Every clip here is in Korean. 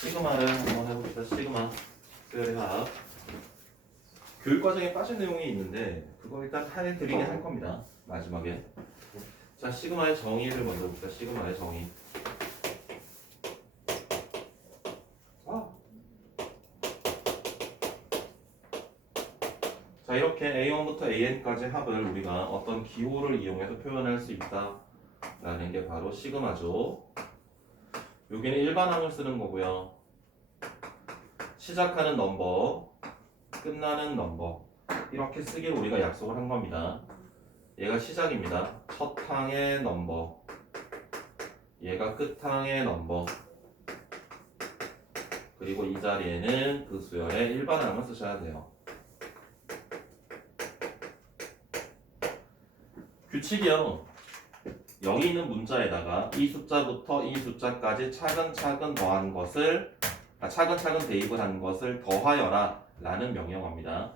시그마를 한번 해봅시다. 시그마 수열의 합. 교육과정에 빠진 내용이 있는데 그거 일단 해드리긴 할 겁니다. 마지막에. 자, 시그마의 정의를 먼저 봅시다. 시그마의 정의. 자, 이렇게 A1부터 AN까지 합을 우리가 어떤 기호를 이용해서 표현할 수 있다라는 게 바로 시그마죠. 여기는 일반항을 쓰는 거고요. 시작하는 넘버, 끝나는 넘버 이렇게 쓰기를 우리가 약속을 한 겁니다. 얘가 시작입니다. 첫 항의 넘버, 얘가 끝항의 넘버, 그리고 이 자리에는 그 수열의 일반항을 쓰셔야 돼요. 규칙이요. 여기 있는 문자에다가 이 숫자부터 이 숫자까지 차근차근 더한 것을 차근차근 대입을 한 것을 더하여라 라는 명령어입니다.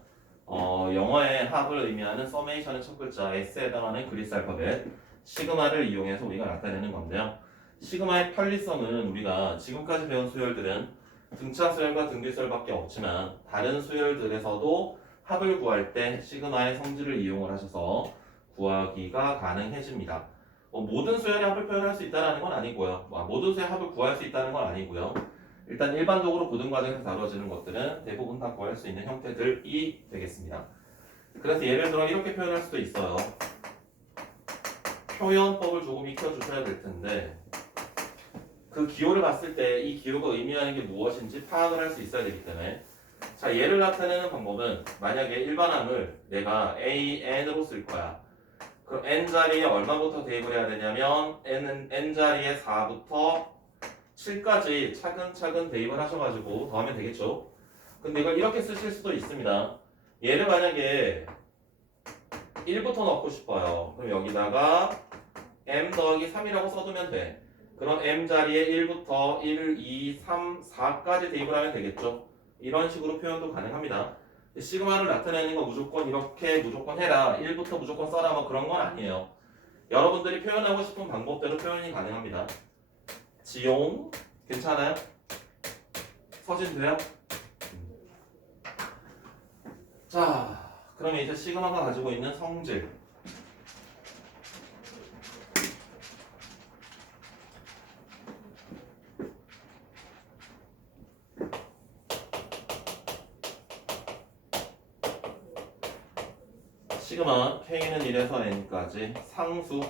영어의 합을 의미하는 서메이션의 첫 글자 S에 해당하는 그리스 알파벳 시그마를 이용해서 우리가 나타내는 건데요. 시그마의 편리성은 우리가 지금까지 배운 수열들은 등차 수열과 등비 수열밖에 없지만 다른 수열들에서도 합을 구할 때 시그마의 성질을 이용을 하셔서 구하기가 가능해집니다. 모든 수열의 합을 표현할 수 있다는 건 아니고요. 모든 수열의 합을 구할 수 있다는 건 아니고요. 일단 일반적으로 고등과정에서 다뤄지는 것들은 대부분 다 구할 수 있는 형태들이 되겠습니다. 그래서 예를 들어 이렇게 표현할 수도 있어요. 표현법을 조금 익혀주셔야 될 텐데 그 기호를 봤을 때 이 기호가 의미하는 게 무엇인지 파악을 할 수 있어야 되기 때문에 자, 얘를 나타내는 방법은 만약에 일반항을 내가 AN으로 쓸 거야. 그럼 n자리에 얼마부터 대입을 해야 되냐면 n자리에 4부터 7까지 차근차근 대입을 하셔가지고 더하면 되겠죠. 근데 이걸 이렇게 쓰실 수도 있습니다. 얘를 만약에 1부터 넣고 싶어요. 그럼 여기다가 m 더하기 3이라고 써두면 돼. 그럼 m자리에 1부터 1, 2, 3, 4까지 대입을 하면 되겠죠. 이런 식으로 표현도 가능합니다. 시그마를 나타내는 거 무조건 이렇게 무조건 해라 1부터 무조건 써라 뭐 그런 건 아니에요. 여러분들이 표현하고 싶은 방법대로 표현이 가능합니다. 지용 괜찮아요? 서진 돼요? 자, 그러면 이제 시그마가 가지고 있는 성질 시그마 K는 1에서 N까지 상수.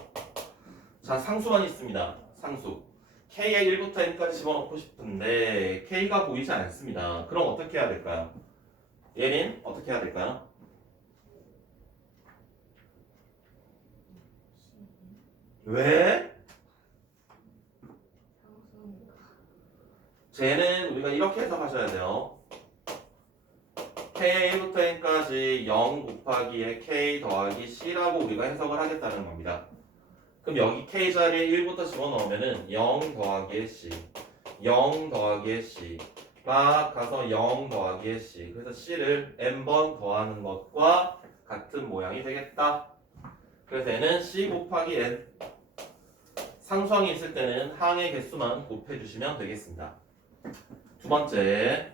자, 상수만 있습니다. 상수. K에 1부터 N까지 집어넣고 싶은데 K가 보이지 않습니다. 그럼 어떻게 해야 될까요? 얘는 어떻게 해야 될까요? 왜? 쟤는 우리가 이렇게 해석하셔야 돼요. K의 1부터 N까지 0 곱하기에 K 더하기 C라고 우리가 해석을 하겠다는 겁니다. 그럼 여기 K 자리에 1부터 집어넣으면은 0 더하기에 C 0 더하기에 C가 가서 0 더하기에 C 그래서 C를 N번 더하는 것과 같은 모양이 되겠다. 그래서 N은 C 곱하기 N 상수항이 있을 때는 항의 개수만 곱해주시면 되겠습니다. 두 번째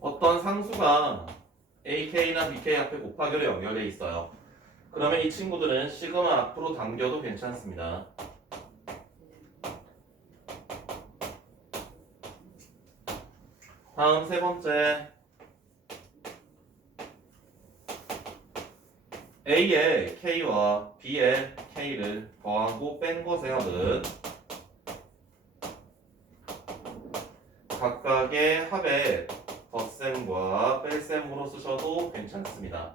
어떤 상수가 AK나 BK 앞에 곱하기로 연결되어 있어요. 그러면 이 친구들은 시그마 앞으로 당겨도 괜찮습니다. 다음 세 번째 A의 K와 B의 K를 더하고 뺀 것의 합은 각각의 합의 덧셈과 뺄셈으로 쓰셔도 괜찮습니다.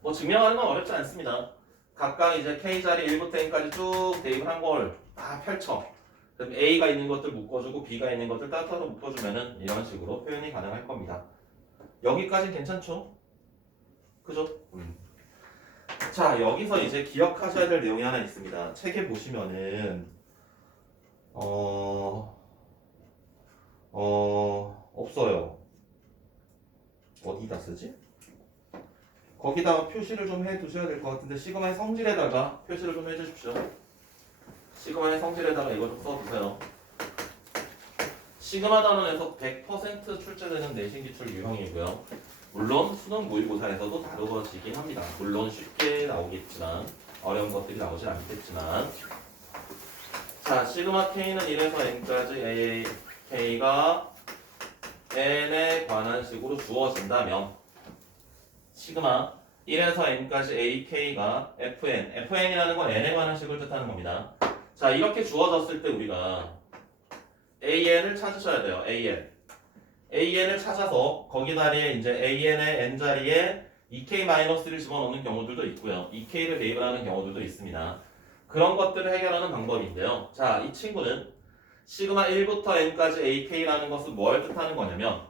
뭐 증명하는 건 어렵지 않습니다. 각각 이제 K자리 1부터 N까지 쭉 대입을 한 걸 다 펼쳐. 그럼 A가 있는 것들 묶어주고 B가 있는 것들 따뜻하게 묶어주면은 이런 식으로 표현이 가능할 겁니다. 여기까지 괜찮죠? 그죠? 자, 여기서 이제 기억하셔야 될 내용이 하나 있습니다. 책에 보시면은 없어요. 어디다 쓰지? 거기다가 표시를 좀 해 두셔야 될 것 같은데 시그마의 성질에다가 표시를 좀 해주십시오. 시그마의 성질에다가 이거 좀 써주세요. 시그마 단원에서 100% 출제되는 내신 기출 유형이고요. 물론 수능 모의고사에서도 다루어지긴 합니다. 물론 쉽게 나오겠지만 어려운 것들이 나오진 않겠지만 자 시그마 K는 1에서 N까지 A, K가 N에 관한 식으로 주어진다면 시그마 1에서 N까지 AK가 FN, FN이라는 건 N에 관한 식을 뜻하는 겁니다. 자 이렇게 주어졌을 때 우리가 AN을 찾으셔야 돼요. AN을 찾아서 거기 자리에 이제 AN의 N 자리에 EK-를 집어넣는 경우들도 있고요. EK를 대입을 하는 경우들도 있습니다. 그런 것들을 해결하는 방법인데요. 자, 이 친구는 시그마 1부터 N까지 AK라는 것은 뭘 뜻하는 거냐면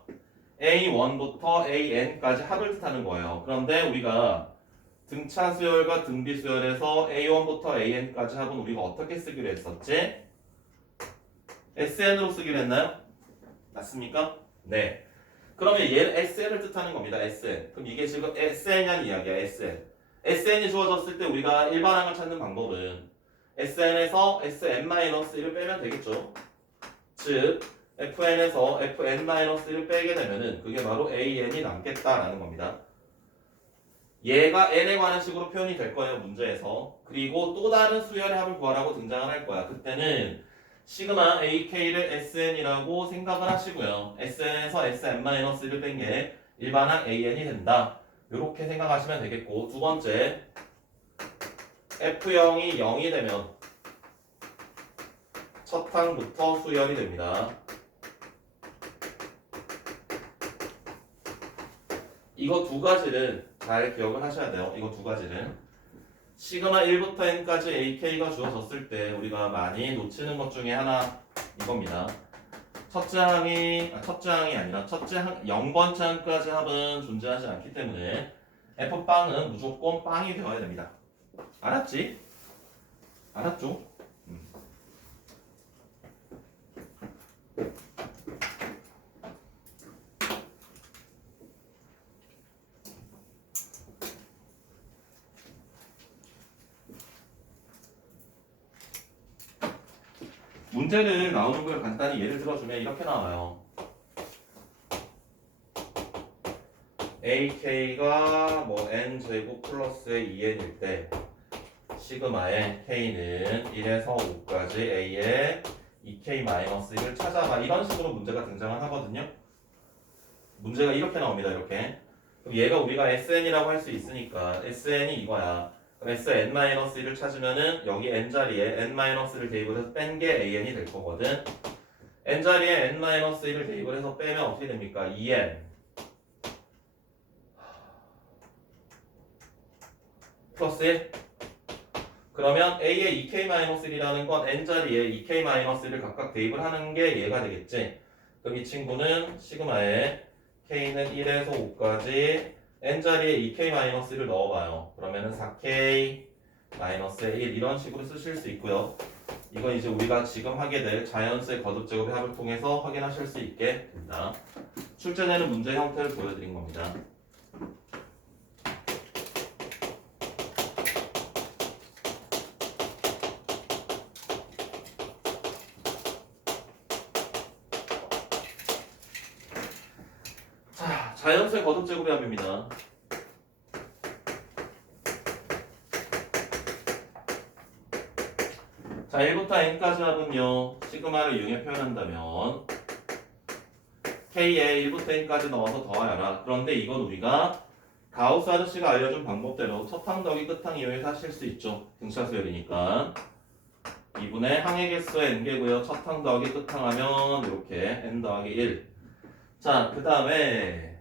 A1부터 AN까지 합을 뜻하는 거예요. 그런데 우리가 등차 수열과 등비 수열에서 A1부터 AN까지 합은 우리가 어떻게 쓰기로 했었지? SN으로 쓰기로 했나요? 맞습니까? 네. 그러면 얘는 SN을 뜻하는 겁니다. SN. 그럼 이게 지금 SN이라는 이야기야. SN. SN이 주어졌을 때 우리가 일반항을 찾는 방법은 SN에서 SN-1을 빼면 되겠죠. 즉 FN에서 FN-1을 빼게 되면은 그게 바로 AN이 남겠다라는 겁니다. 얘가 N에 관한 식으로 표현이 될 거예요. 문제에서. 그리고 또 다른 수열의 합을 구하라고 등장을 할 거야. 그때는 시그마 AK를 SN이라고 생각을 하시고요. SN에서 SN-를 뺀 게 일반항 AN이 된다. 이렇게 생각하시면 되겠고 두 번째 F0이 0이 되면 첫 항부터 수열이 됩니다. 이거 두 가지를 잘 기억을 하셔야 돼요. 이거 두 가지는 시그마 1부터 n까지 AK가 주어졌을 때 우리가 많이 놓치는 것 중에 하나 이겁니다. 첫째 항이 아니라 첫째 항 0번째 항까지 합은 존재하지 않기 때문에 F빵은 무조건 빵이 되어야 됩니다. 알았지? 알았죠? 문제를 나오는 걸 간단히 예를 들어주면 이렇게 나와요. AK가 뭐 n제곱 플러스의 2n일 때 시그마의 K는 1에서 5까지 A의 EK-1을 찾아봐. 이런 식으로 문제가 등장을 하거든요. 문제가 이렇게 나옵니다. 이렇게. 그럼 얘가 우리가 SN이라고 할 수 있으니까 SN이 이거야. 그럼 SN-1을 찾으면은 여기 N자리에 N-를 대입을 해서 뺀 게 AN이 될 거거든. N자리에 N-1을 대입을 해서 빼면 어떻게 됩니까? 2N 플러스 1. 그러면 A의 EK-1이라는 건 N자리에 EK-를 각각 대입을 하는 게 얘가 되겠지. 그럼 이 친구는 시그마에 K는 1에서 5까지 N자리에 EK-를 넣어봐요. 그러면은 4K-1 이런 식으로 쓰실 수 있고요. 이건 이제 우리가 지금 하게 될 자연수의 거듭제곱의 합을 통해서 확인하실 수 있게 됩니다. 출제되는 문제 형태를 보여드린 겁니다. 자, 자연수의 거듭제곱의 합입니다. 자, 1부터 n까지 합은요. 시그마를 이용해 표현한다면 k에 1부터 n까지 넣어서 더하여라. 그런데 이건 우리가 가우스 아저씨가 알려준 방법대로 첫항 더하기 끝항 이용해서 하실 수 있죠. 등차 수열이니까 2분의 항의 개수의 n개고요. 첫항 더하기 끝항 하면 이렇게 n 더하기 1. 자, 그 다음에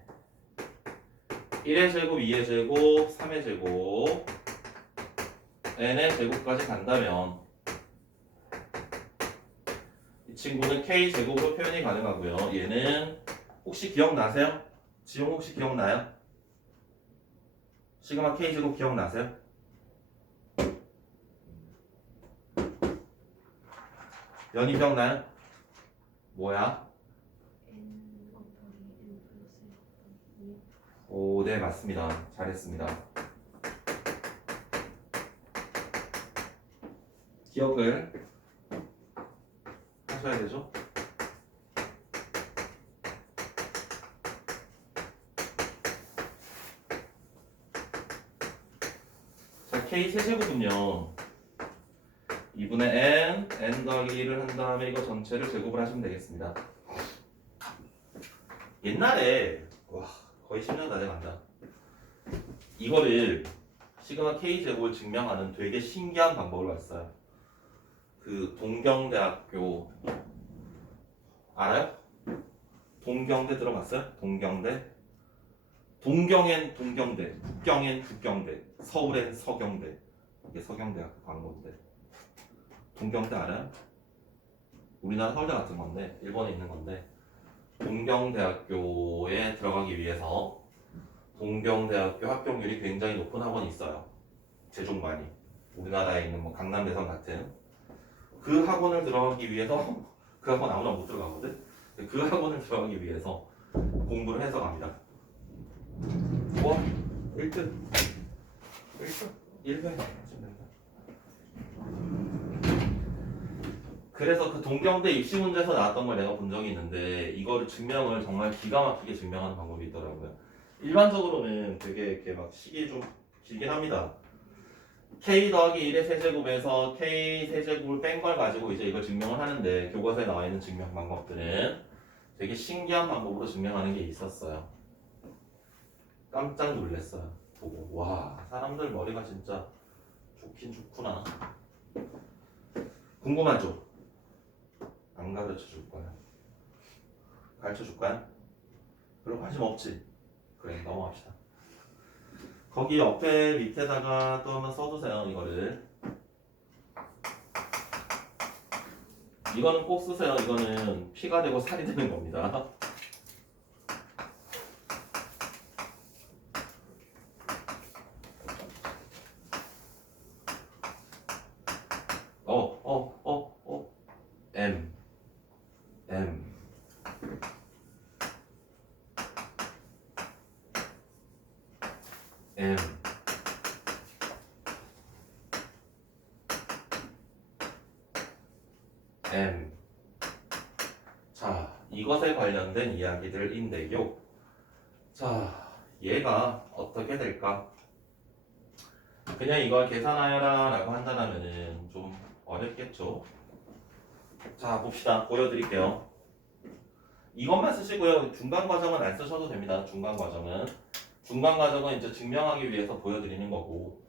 1의 제곱, 2의 제곱, 3의 제곱 n의 제곱까지 간다면 이 친구는 k제곱으로 표현이 가능하고요. 얘는 혹시 기억나세요? 지용 혹시 기억나요? 시그마 k제곱 기억나세요? 연이 기억나요? 뭐야? 오, 네, 맞습니다. 잘했습니다. 기억을 하셔야 되죠. 자, K 세제곱은요 2분의 n 더하기 1을 한 다음에 이거 전체를 제곱을 하시면 되겠습니다. 옛날에 와 거의 10년 다 돼간다. 이거를 시그마 K 제곱을 증명하는 되게 신기한 방법을 봤어요. 그 동경대학교 알아요? 동경대 들어봤어요? 동경대? 동경엔 동경대, 북경엔 북경대, 서울엔 서경대. 이게 서경대학교 광고인데. 동경대 알아요? 우리나라 서울대 같은 건데 일본에 있는 건데 동경대학교에 들어가기 위해서 동경대학교 합격률이 굉장히 높은 학원이 있어요. 제종반이 우리나라에 있는 뭐 강남대성 같은 그 학원을 들어가기 위해서 그 학원 아무나 못 들어가거든. 그 학원을 들어가기 위해서 공부를 해서 갑니다. 와 1등 1등 그래서 그 동경대 입시 문제에서 나왔던 걸 내가 본 적이 있는데 이거를 증명을 정말 기가 막히게 증명하는 방법이 있더라고요. 일반적으로는 되게 이렇게 막 식이 좀 길긴 합니다. K 더하기 1의 세제곱에서 K 세제곱을 뺀 걸 가지고 이제 이걸 증명을 하는데 교과서에 나와 있는 증명 방법들은 되게 신기한 방법으로 증명하는 게 있었어요. 깜짝 놀랐어요. 보고 와 사람들 머리가 진짜 좋긴 좋구나. 궁금하죠? 안 가르쳐 줄 거야. 가르쳐 줄까요? 별로 관심 없지? 그래 넘어갑시다. 거기 옆에 밑에다가 또 한번 써두세요. 이거를 이거는 꼭 쓰세요. 이거는 피가 되고 살이 되는 겁니다. M M M M 자, 이것에 관련된 이야기들인데요. 자, 얘가 어떻게 될까? 그냥 이걸 계산하여라 라고 한다면은 좀 어렵겠죠. 자, 봅시다. 보여드릴게요. 이것만 쓰시고요. 중간 과정은 안 쓰셔도 됩니다. 중간 과정은 이제 증명하기 위해서 보여드리는 거고.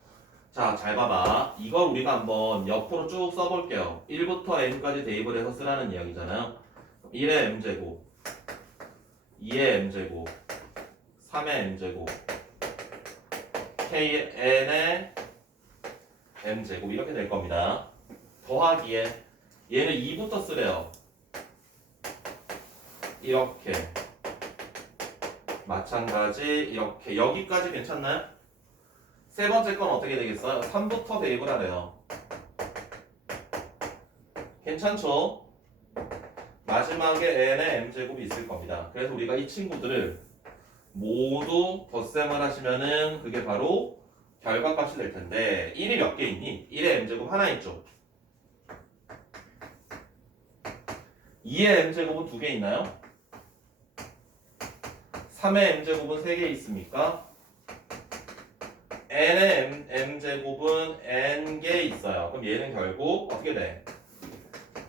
자, 잘 봐봐. 이걸 우리가 한번 옆으로 쭉 써볼게요. 1부터 n까지 대입을 해서 쓰라는 이야기잖아요. 1의 m제곱, 2의 m제곱, 3의 m제곱, kn의 m제곱 이렇게 될 겁니다. 더하기에 얘는 2부터 쓰래요. 이렇게 마찬가지 이렇게 여기까지 괜찮나요? 세 번째 건 어떻게 되겠어요? 3부터 대입을 하래요. 괜찮죠? 마지막에 n의 m제곱이 있을 겁니다. 그래서 우리가 이 친구들을 모두 덧셈을 하시면은 그게 바로 결과값이 될 텐데 1이 몇 개 있니? 1의 m제곱 하나 있죠? 2의 m제곱은 2개 있나요? 3의 m제곱은 3개 있습니까? n의 m제곱은 n개 있어요. 그럼 얘는 결국 어떻게 돼?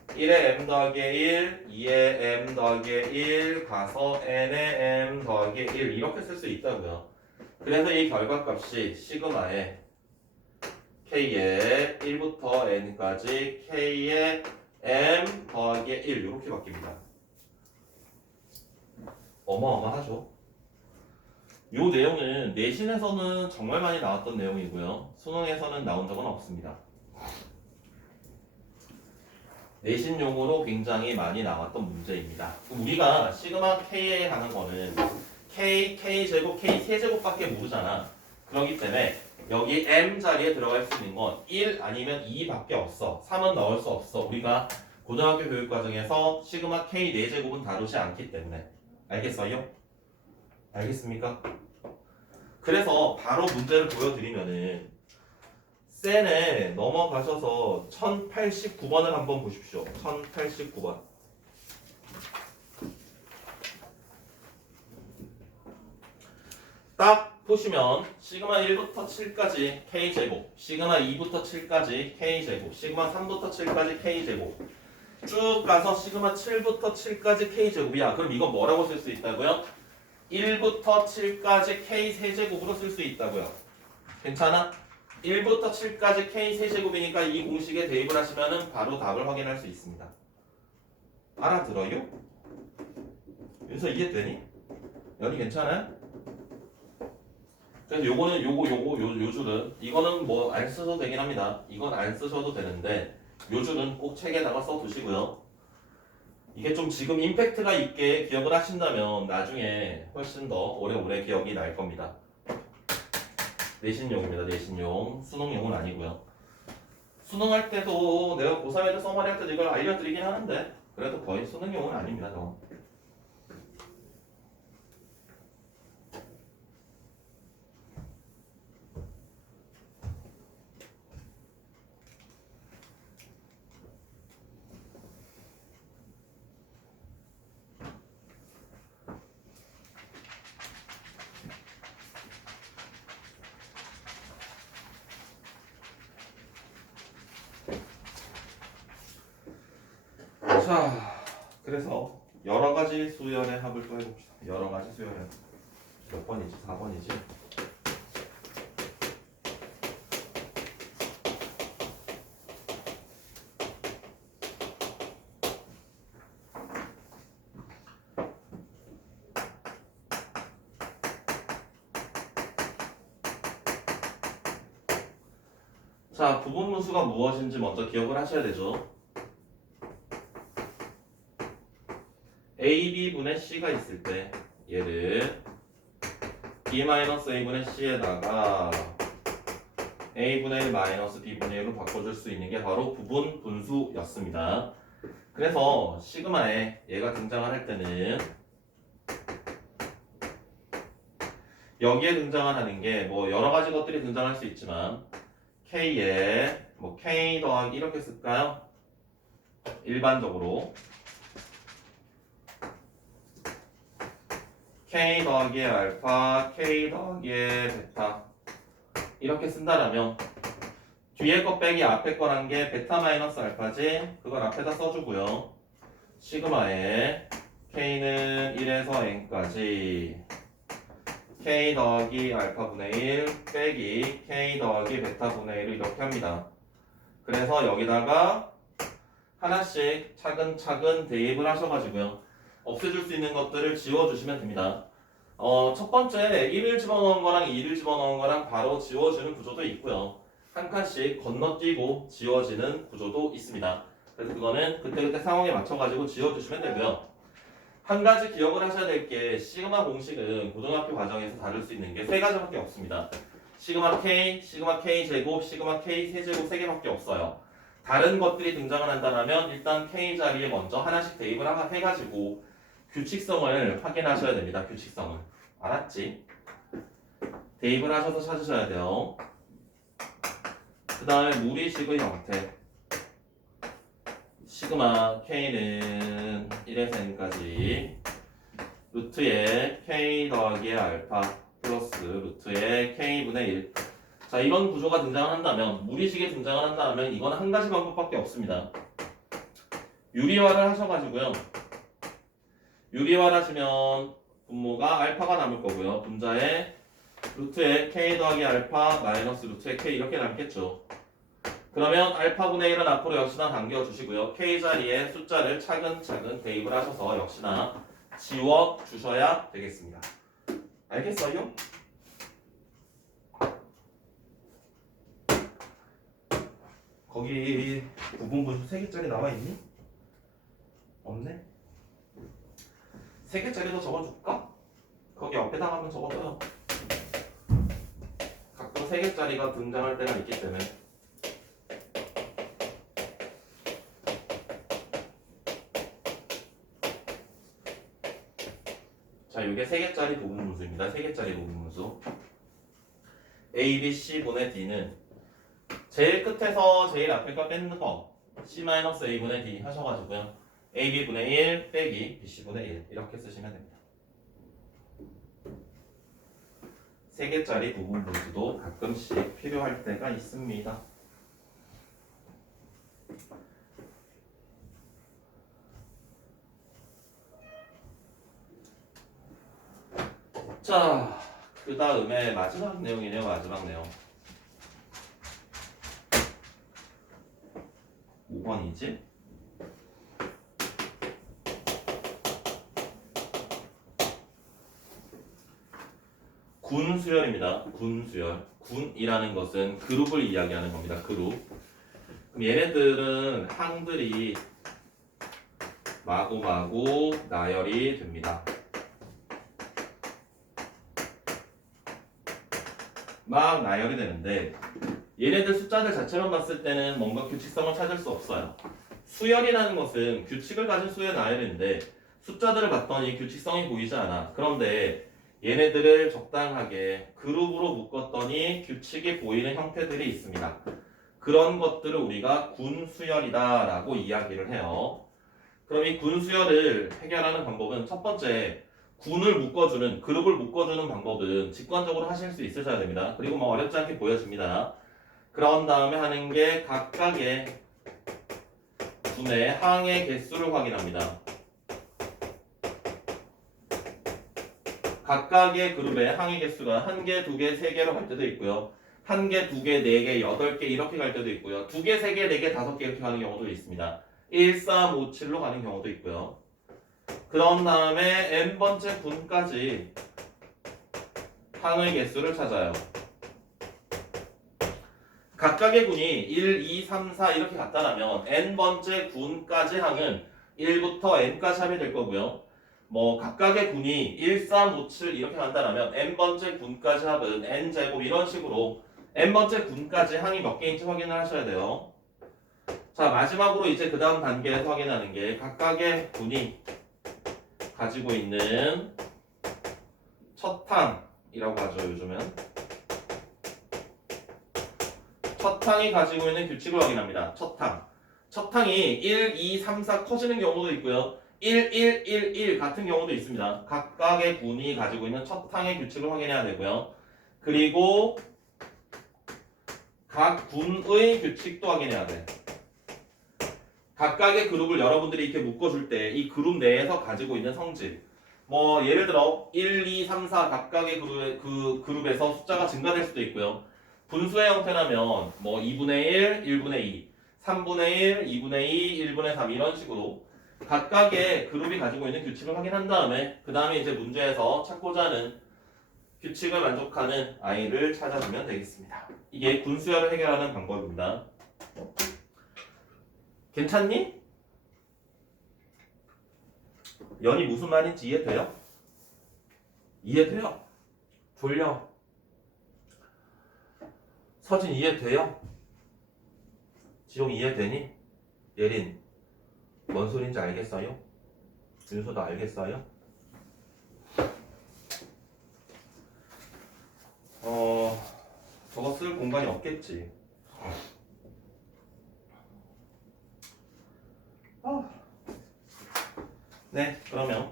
1의 m 더하기 1, 2의 m 더하기 1 가서 n의 m 더하기 1 이렇게 쓸 수 있다고요. 그래서 이 결과값이 시그마의 k의 1부터 n까지 k의 m 더하기 1 이렇게 바뀝니다. 어마어마하죠. 이 내용은 내신에서는 정말 많이 나왔던 내용이고요. 수능에서는 나온 적은 없습니다. 내신용으로 굉장히 많이 나왔던 문제입니다. 우리가 시그마 K에 하는 거는 K제곱, K3제곱밖에 모르잖아. 그렇기 때문에 여기 M 자리에 들어갈 수 있는 건 1 아니면 2밖에 없어. 3은 넣을 수 없어. 우리가 고등학교 교육과정에서 시그마 K 4제곱은 다루지 않기 때문에. 알겠어요? 알겠습니까? 그래서 바로 문제를 보여드리면은 센에 넘어가셔서 1089번을 한번 보십시오. 1089번. 딱 보시면 시그마 1부터 7까지 K제곱, 시그마 2부터 7까지 K제곱, 시그마 3부터 7까지 K제곱 쭉 가서 시그마 7부터 7까지 K제곱이야. 그럼 이거 뭐라고 쓸 수 있다고요? 1부터 7까지 K 세제곱으로 쓸 수 있다고요. 괜찮아? 1부터 7까지 K 세제곱이니까 이 공식에 대입을 하시면 바로 답을 확인할 수 있습니다. 알아들어요? 윤서 이해되니? 연이 괜찮아요? 그래서 요거는 요 줄은 이거는 뭐 안 쓰셔도 되긴 합니다. 이건 안 쓰셔도 되는데 요 줄은 꼭 책에다가 써 두시고요. 이게 좀 지금 임팩트가 있게 기억을 하신다면 나중에 훨씬 더 오래오래 기억이 날 겁니다. 내신용입니다. 내신용. 수능용은 아니고요. 수능할 때도 내가 고3 애들 써머리 할 때도 이걸 알려드리긴 하는데 그래도 거의 수능용은 아닙니다. 저건. 자, 그래서 여러 가지 수열의 합을 또 해봅시다. 여러 가지 수열의 합. 몇 번이지? 4번이지? 자, 부분분수가 무엇인지 먼저 기억을 하셔야 되죠. AB분의 C가 있을 때 얘를 B-A분의 C에다가 A분의 1 마이너스 B분의 1로 바꿔줄 수 있는 게 바로 부분분수였습니다. 그래서 시그마에 얘가 등장을 할 때는 여기에 등장을 하는 게 뭐 여러 가지 것들이 등장할 수 있지만 K에 뭐 K 더하기 이렇게 쓸까요? 일반적으로 K 더하기 알파, K 더하기 베타 이렇게 쓴다라면 뒤에 거 빼기 앞에 거란 게 베타 마이너스 알파지 그걸 앞에다 써주고요. 시그마에 K는 1에서 N까지 K 더하기 알파분의 1 빼기 K 더하기 베타분의 1을 이렇게 합니다. 그래서 여기다가 하나씩 차근차근 대입을 하셔가지고요. 없애줄 수 있는 것들을 지워주시면 됩니다. 첫 번째 1을 집어넣은 거랑 2를 집어넣은 거랑 바로 지워주는 구조도 있고요. 한 칸씩 건너뛰고 지워지는 구조도 있습니다. 그래서 그거는 그때그때 상황에 맞춰가지고 지워주시면 되고요. 한 가지 기억을 하셔야 될 게 시그마 공식은 고등학교 과정에서 다룰 수 있는 게 세 가지밖에 없습니다. 시그마 K, 시그마 K 제곱, 시그마 K 세제곱 세 개밖에 없어요. 다른 것들이 등장을 한다면 일단 K 자리에 먼저 하나씩 대입을 해가지고 규칙성을 확인하셔야 됩니다. 규칙성을. 알았지? 대입을 하셔서 찾으셔야 돼요. 그 다음에 무리식의 형태. 시그마 K는 1에서 N까지 루트에 K 더하기 알파 플러스 루트에 K분의 1. 자, 이런 구조가 등장을 한다면 무리식이 등장을 한다면 이건 한 가지 방법밖에 없습니다. 유리화를 하셔가지고요. 유리화를 하시면 분모가 알파가 남을 거고요. 분자에 루트에 K 더하기 알파 마이너스 루트에 K 이렇게 남겠죠. 그러면 알파분의 1은 앞으로 역시나 당겨주시고요. K 자리에 숫자를 차근차근 대입을 하셔서 역시나 지워주셔야 되겠습니다. 알겠어요? 거기 부분분수 3개짜리 나와있니? 없네? 3개짜리도 적어줄까? 거기 옆에다가 한번 적어줘요. 가끔 3개짜리가 등장할 때가 있기 때문에. 자, 이게 3개짜리 부분분수입니다. 3개짜리 부분분수. A, B, C 분의 D는 제일 끝에서 제일 앞에 거 뺏는 거 C-A분의 D 하셔가지고요. AB분의 1 빼기 BC분의 1 이렇게 쓰시면 됩니다. 3개짜리 부분 분수도 가끔씩 필요할 때가 있습니다. 자, 그 다음에 마지막 내용이네요. 마지막 내용. 5번이지? 군수열입니다. 군수열. 군이라는 것은 그룹을 이야기하는 겁니다. 그룹. 그럼 얘네들은 항들이 마구마구 나열이 됩니다. 막 나열이 되는데 얘네들 숫자들 자체만 봤을 때는 뭔가 규칙성을 찾을 수 없어요. 수열이라는 것은 규칙을 가진 수의 나열인데 숫자들을 봤더니 규칙성이 보이지 않아. 그런데 얘네들을 적당하게 그룹으로 묶었더니 규칙이 보이는 형태들이 있습니다. 그런 것들을 우리가 군수열이다 라고 이야기를 해요. 그럼 이 군수열을 해결하는 방법은 첫 번째, 군을 묶어주는, 그룹을 묶어주는 방법은 직관적으로 하실 수 있으셔야 됩니다. 그리고 뭐 어렵지 않게 보여집니다. 그런 다음에 하는 게 각각의 군의 항의 개수를 확인합니다. 각각의 그룹의 항의 개수가 1개, 2개, 3개로 갈 때도 있고요. 1개, 2개, 4개, 8개 이렇게 갈 때도 있고요. 2개, 3개, 4개, 5개 이렇게 가는 경우도 있습니다. 1, 3, 5, 7로 가는 경우도 있고요. 그런 다음에 n번째 군까지 항의 개수를 찾아요. 각각의 군이 1, 2, 3, 4 이렇게 갔다라면 n번째 군까지 항은 1부터 n까지 합이 될 거고요. 뭐 각각의 군이 1, 3, 5, 7 이렇게 간다라면 n번째 군까지 합은 n제곱 이런 식으로 n번째 군까지 항이 몇 개인지 확인을 하셔야 돼요. 자, 마지막으로 이제 그 다음 단계에서 확인하는 게 각각의 군이 가지고 있는 첫 항이라고 하죠. 요즘은 첫 항이 가지고 있는 규칙을 확인합니다. 첫 항이 1, 2, 3, 4 커지는 경우도 있고요. 1, 1, 1, 1 같은 경우도 있습니다. 각각의 군이 가지고 있는 첫 항의 규칙을 확인해야 되고요. 그리고 각 군의 규칙도 확인해야 돼. 각각의 그룹을 여러분들이 이렇게 묶어줄 때 이 그룹 내에서 가지고 있는 성질, 뭐 예를 들어 1, 2, 3, 4 각각의 그룹에서 숫자가 증가될 수도 있고요. 분수의 형태라면 뭐 2분의 1, 1분의 2, 3분의 1, 2분의 2, 1분의 3 이런 식으로 각각의 그룹이 가지고 있는 규칙을 확인한 다음에 그 다음에 이제 문제에서 찾고자 하는 규칙을 만족하는 아이를 찾아주면 되겠습니다. 이게 군수열을 해결하는 방법입니다. 괜찮니? 연이 무슨 말인지 이해돼요? 이해돼요? 졸려? 서진 이해돼요? 지용 이해되니? 예린 뭔 소린지 알겠어요? 윤서도 알겠어요? 저거 쓸 공간이 없겠지. 네, 그러면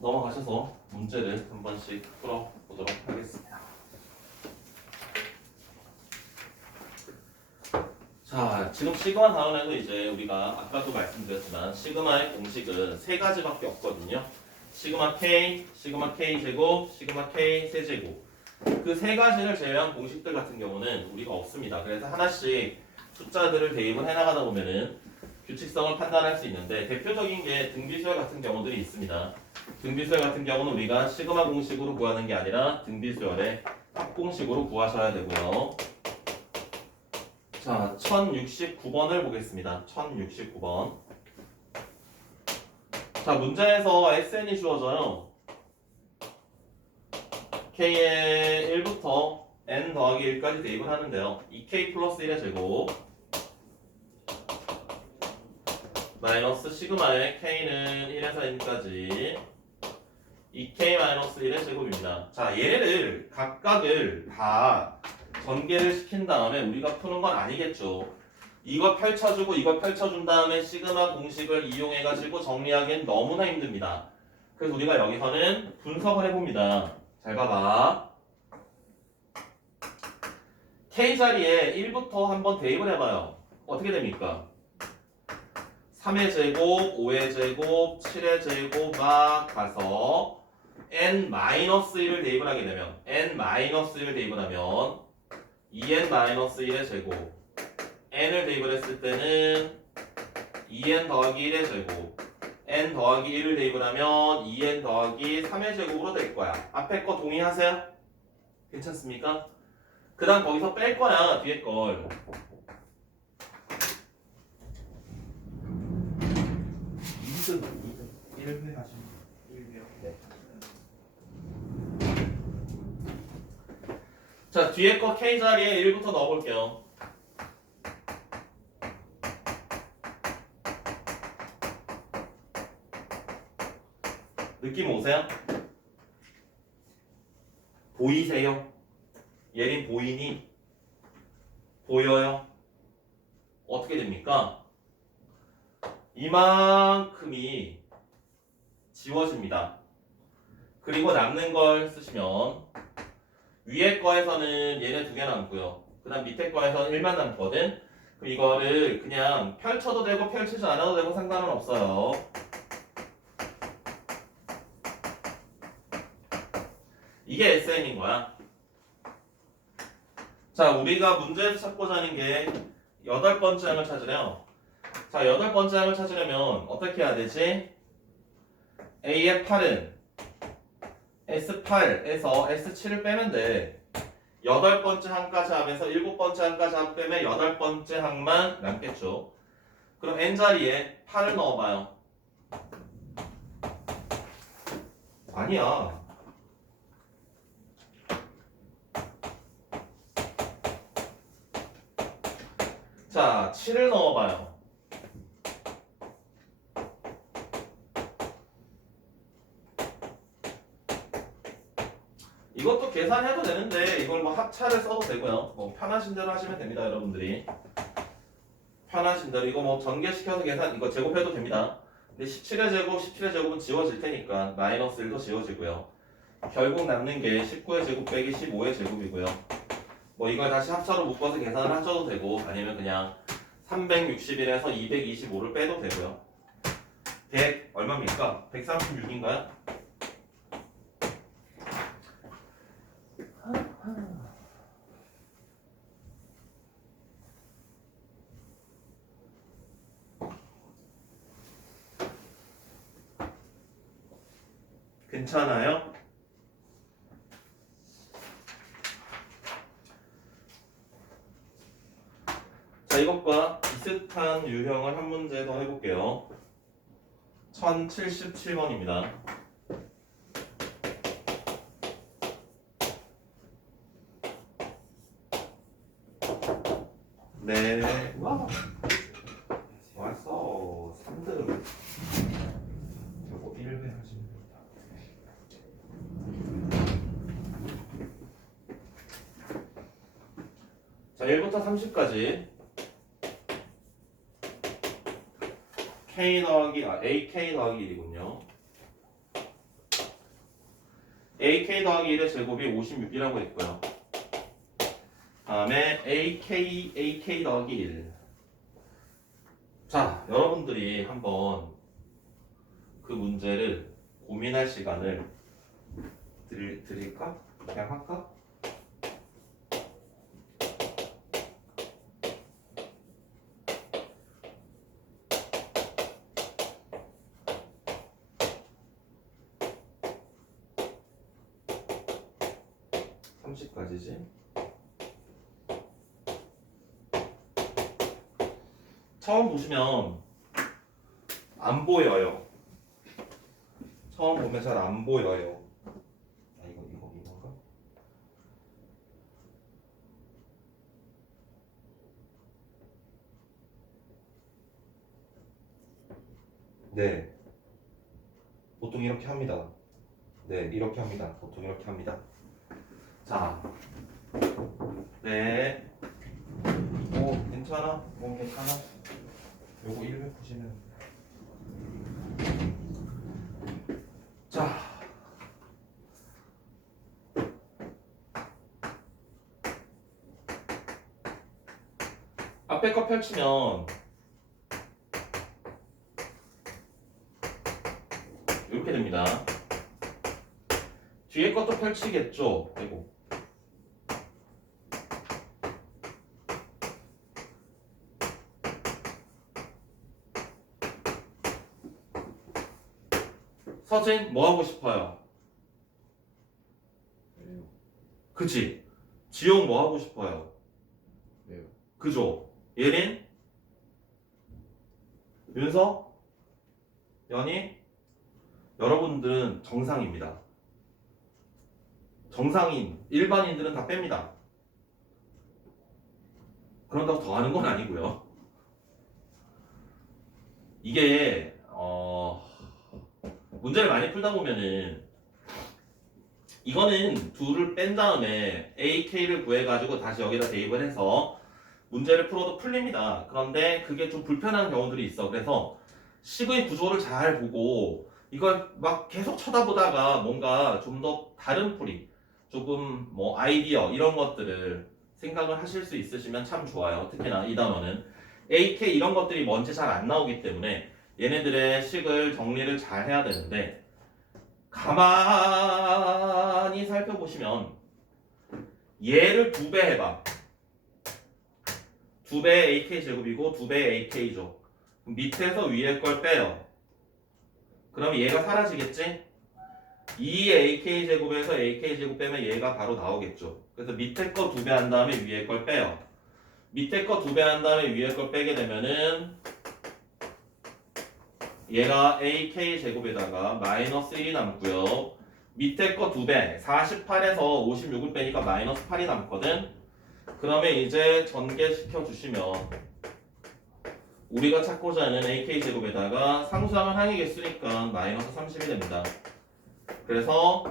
넘어가셔서 문제를 한 번씩 풀어보도록 하겠습니다. 자, 지금 시그마 단원에도 이제 우리가 아까도 말씀드렸지만 시그마의 공식은 3가지밖에 없거든요. 시그마 K, 시그마 K 제곱, 시그마 K 세제곱. 그 3가지를 제외한 공식들 같은 경우는 우리가 없습니다. 그래서 하나씩 숫자들을 대입을 해나가다 보면은 규칙성을 판단할 수 있는데 대표적인 게 등비수열 같은 경우들이 있습니다. 등비수열 같은 경우는 우리가 시그마 공식으로 구하는 게 아니라 등비수열의 합공식으로 구하셔야 되고요. 자, 1069번을 보겠습니다. 1069번. 자, 문제에서 SN이 주어져요. K의 1부터 N 더하기 1까지 대입을 하는데요. 2K 플러스 1의 제곱 마이너스 시그마의 K는 1에서 N까지 2K 마이너스 1의 제곱입니다. 자, 얘를 각각을 다 전개를 시킨 다음에 우리가 푸는 건 아니겠죠. 이거 펼쳐주고 이거 펼쳐준 다음에 시그마 공식을 이용해가지고 정리하기엔 너무나 힘듭니다. 그래서 우리가 여기서는 분석을 해봅니다. 잘 봐봐. K 자리에 1부터 한번 대입을 해봐요. 어떻게 됩니까? 3의 제곱, 5의 제곱, 7의 제곱 막 가서 n-1을 대입을 하게 되면 n-1을 대입을 하면 2n-1의 제곱 n을 대입을 했을 때는 2n 더하기 1의 제곱 n 더하기 1을 대입을 하면 2n 더하기 3의 제곱으로 될 거야. 앞에 거 동의하세요? 괜찮습니까? 그 다음 거기서 뺄 거야 뒤에 걸. 2등 1회 하시면 1회요. 네. 자 뒤에 거 K 자리에 1부터 넣어볼게요. 느낌 오세요? 보이세요? 예린 보이니? 보여요? 어떻게 됩니까? 이만큼이 지워집니다. 그리고 남는 걸 쓰시면 위에 거에서는 얘네 두 개 남고요. 그 다음 밑에 거에서는 1만 남거든. 그럼 이거를 그냥 펼쳐도 되고 펼치지 않아도 되고 상관은 없어요. 이게 SN인 거야. 자, 우리가 문제에서 찾고자 하는 게 8번째 항을 찾으래요. 자, 8번째 항을 찾으려면 어떻게 해야 되지? A의 8은 S8에서 S7을 빼면 돼. 8번째 항까지 합해서 7번째 항까지 합되면 8번째 항만 남겠죠. 그럼 N자리에 8을 넣어봐요. 아니야. 자, 7을 넣어봐요. 이것도 계산해도 되는데 이걸 뭐 합차를 써도 되고요. 뭐 편하신 대로 하시면 됩니다, 여러분들이. 편하신 대로 이거 뭐 전개시켜서 계산 이거 제곱해도 됩니다. 근데 17의 제곱, 17의 제곱은 지워질 테니까 마이너스 1도 지워지고요. 결국 남는 게 19의 제곱 빼기 15의 제곱이고요. 뭐 이걸 다시 합차로 묶어서 계산을 하셔도 되고 아니면 그냥 361에서 225를 빼도 되고요. 100 얼마입니까? 136인가요? 괜찮아요? 자, 이것과 비슷한 유형을 한 문제 더 해볼게요. 1077번입니다. 네. 와. 왔어. 3등. 요거 1회 하시면 됩니다. 자, 1부터 30까지 AK 더하기 1이군요. AK 더하기 1의 제곱이 56이라고 했고요. 다음에 AK 더하기 1. 자, 여러분들이 한번 그 문제를 고민할 시간을 드릴까? 그냥 할까? 까지지. 처음 보시면 안 보여요. 처음 보면 잘 안 보여요. 아, 이건가? 네. 보통 이렇게 합니다. 네, 이렇게 합니다. 보통 이렇게 합니다. 자, 네. 오, 괜찮아? 뭐 괜찮아? 요거 1회 보시면. 자, 앞에 거 펼치면 이렇게 됩니다. 뒤에 것도 펼치겠죠. 그리고 서진 뭐 하고 싶어요? 왜요? 그치? 지용 뭐 하고 싶어요? 왜요? 그죠? 예린? 윤서? 연희? 여러분들은 정상입니다. 정상인, 일반인들은 다 뺍니다. 그런다고 더 하는 건 아니고요. 이게 문제를 많이 풀다 보면은 이거는 둘을 뺀 다음에 AK를 구해가지고 다시 여기다 대입을 해서 문제를 풀어도 풀립니다. 그런데 그게 좀 불편한 경우들이 있어. 그래서 식의 구조를 잘 보고 이걸 막 계속 쳐다보다가 뭔가 좀 더 다른 풀이 조금 뭐 아이디어 이런 것들을 생각을 하실 수 있으시면 참 좋아요. 특히나 이 단원은 AK 이런 것들이 뭔지 잘 안 나오기 때문에 얘네들의 식을 정리를 잘 해야 되는데 가만히 살펴보시면 얘를 2배 해봐. 2배의 AK 제곱이고 2배의 AK죠. 밑에서 위에 걸 빼요. 그럼 얘가 사라지겠지? 2 AK 제곱에서 AK 제곱 빼면 얘가 바로 나오겠죠. 그래서 밑에 거 2배 한 다음에 위에 걸 빼요. 밑에 거 2배 한 다음에 위에 걸 빼게 되면은 얘가 AK 제곱에다가 마이너스 1이 남고요. 밑에 거 2배 48에서 56을 빼니까 마이너스 8이 남거든. 그러면 이제 전개시켜 주시면 우리가 찾고자 하는 AK 제곱에다가 상수항은 항의 개수니까 마이너스 30이 됩니다. 그래서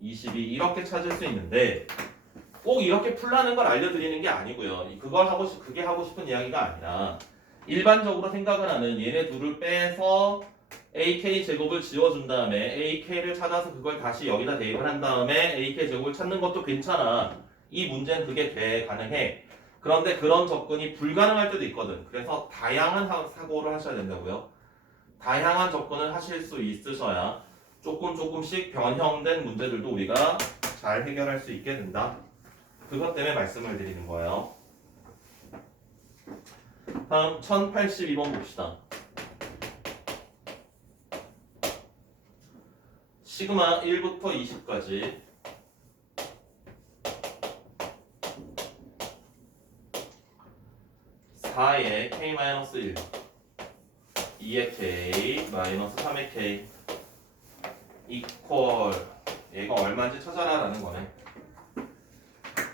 22 이렇게 찾을 수 있는데 꼭 이렇게 풀라는 걸 알려드리는 게 아니고요. 그게 하고 싶은 이야기가 아니라 일반적으로 생각을 하는 얘네 둘을 빼서 AK 제곱을 지워준 다음에 AK를 찾아서 그걸 다시 여기다 대입을 한 다음에 AK 제곱을 찾는 것도 괜찮아. 이 문제는 그게 가능해. 그런데 그런 접근이 불가능할 때도 있거든. 그래서 다양한 사고를 하셔야 된다고요. 다양한 접근을 하실 수 있으셔야 조금씩 변형된 문제들도 우리가 잘 해결할 수 있게 된다. 그것 때문에 말씀을 드리는 거예요. 다음 1082번 봅시다. 시그마 1부터 20까지 4의 K-1 2의 K 마이너스 3의 K 이퀄 얘가 얼마인지 찾아라 라는 거네.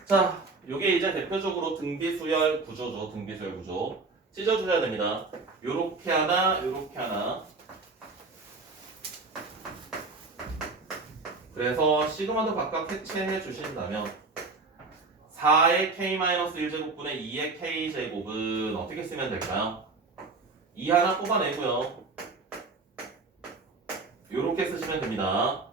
자, 요게 이제 대표적으로 등비수열 구조죠. 등비수열 구조 찢어주셔야 됩니다. 요렇게 하나 요렇게 하나. 그래서 시그마도 각각 해체해 주신다면 4의 K-1제곱분의 2의 K제곱은 어떻게 쓰면 될까요? 2 하나 뽑아내고요. 요렇게 쓰시면 됩니다.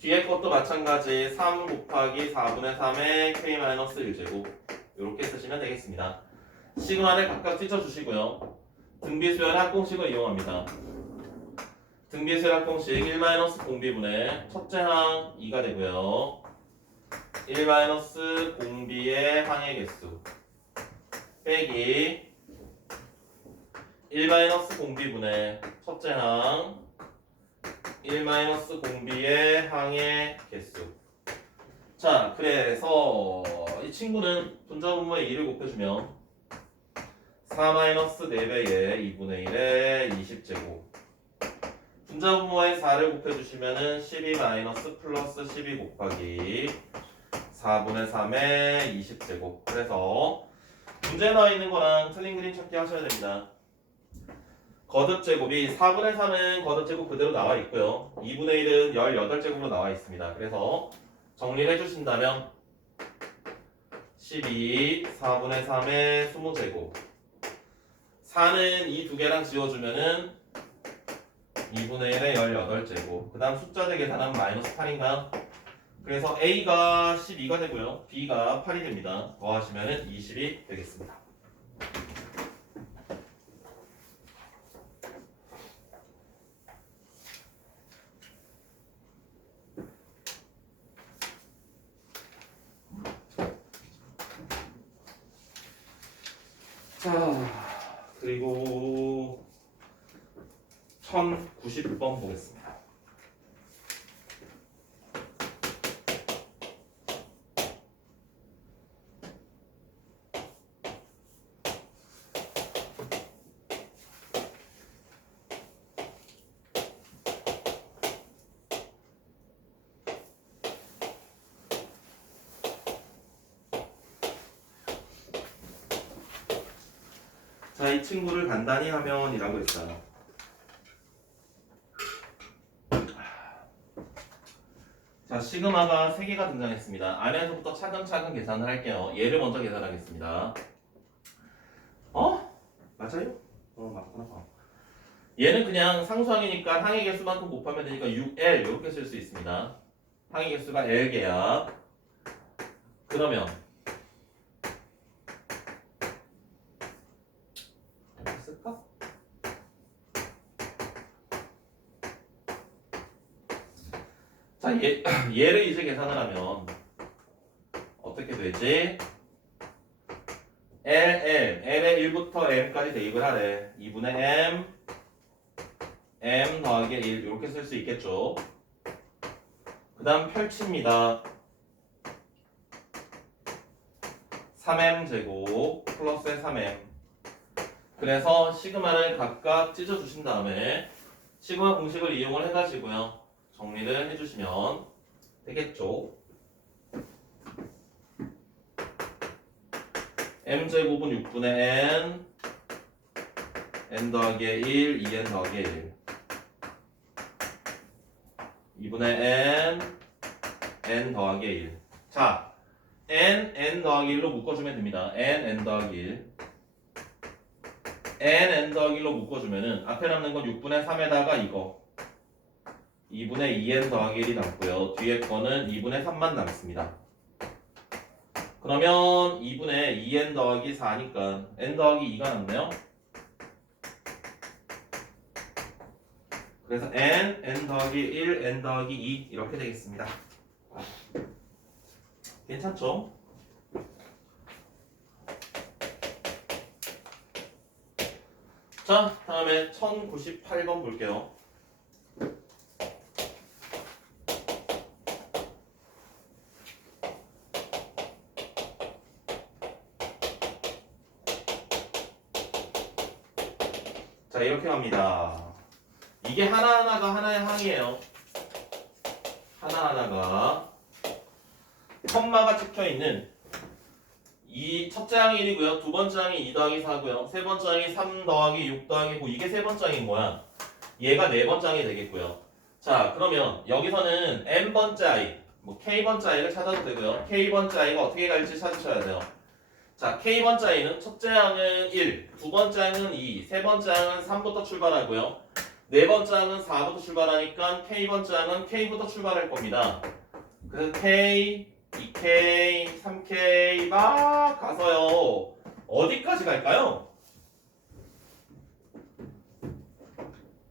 뒤에 것도 마찬가지 3 곱하기 4분의 3의 K-1제곱 요렇게 쓰시면 되겠습니다. 시그마를 각각 찢어주시고요. 등비수열 합공식을 이용합니다. 등비수열 합공식 1-공비분의 첫째 항 2가 되고요. 1-공비의 항의 개수 빼기 1-공비분의 첫째 항 1-공비의 항의 개수. 자, 그래서 이 친구는 분자분모에 2를 곱해주면 4-4배의 2분의 1의 20제곱 분자분모에 4를 곱해주시면은 12 마이너스 플러스 12 곱하기 4분의 3의 20제곱. 그래서 문제에 나와 있는 거랑 틀린 그림 찾기 하셔야 됩니다. 거듭 제곱이 4분의 3은 거듭 제곱 그대로 나와 있고요. 2분의 1은 18제곱으로 나와 있습니다. 그래서 정리를 해주신다면 12, 4분의 3의 20제곱 4는 이 두 개랑 지워주면은 2분의 1의 18제곱 그 다음 숫자들 계산하면 마이너스 8인가요? 그래서 A가 12가 되고요. B가 8이 됩니다. 더하시면 20이 되겠습니다. 자, 그리고 1090번 보겠습니다. 자, 이 친구를 간단히 하면이라고 했어요. 자, 시그마가 3개가 등장했습니다. 안에서부터 차근차근 계산을 할게요. 얘를 먼저 계산하겠습니다. 맞아요? 맞구나. 얘는 그냥 상수항이니까 항의 개수만큼 곱하면 되니까 6L 이렇게 쓸 수 있습니다. 항의 개수가 L개야. 그러면 이렇게 쓸까? 자, 얘를 이제 계산을 하면 어떻게 되지? L의 1부터 M까지 대입을 하래. 2분의 M 더하기 1 이렇게 쓸 수 있겠죠. 그 다음 펼칩니다. 3M 제곱 플러스의 3M. 그래서 시그마를 각각 찢어주신 다음에 시그마 공식을 이용을 해가지고요. 정리를 해주시면 되겠죠. M제곱은 6분의 N 더하기 1, 2N 더하기 1 2분의 N 더하기 1. 자, N 더하기 1로 묶어주면 됩니다. N 더하기 1 N 더하기 1로 묶어주면은 앞에 남는 건 6분의 3에다가 이거 2분의 2N 더하기 1이 남고요. 뒤에 거는 2분의 3만 남습니다. 그러면 2분의 2N 더하기 4니까 N 더하기 2가 남네요. 그래서 N 더하기 1, N 더하기 2 이렇게 되겠습니다. 괜찮죠? 자, 다음에 1098번 볼게요. 자, 이렇게 갑니다. 이게 하나하나가 하나의 항이에요. 하나하나가 컴마가 찍혀있는 이 첫째 항이 1이고요. 두 번째 항이 2 더하기 4고요. 세 번째 항이 3 더하기 6 더하기 9. 이게 세 번째 항인 거야. 얘가 네 번째 항이 되겠고요. 자, 그러면 여기서는 n번째 i, 뭐 k번째 i를 찾아도 되고요. k번째 i가 어떻게 갈지 찾으셔야 돼요. 자, k번째 i는 첫째 항은 1, 두 번째 항은 2, 세 번째 항은 3부터 출발하고요. 네 번째 항은 4부터 출발하니까 k번째 항은 k부터 출발할 겁니다. 그래서 k, 2k, 3k 막 가서요. 어디까지 갈까요?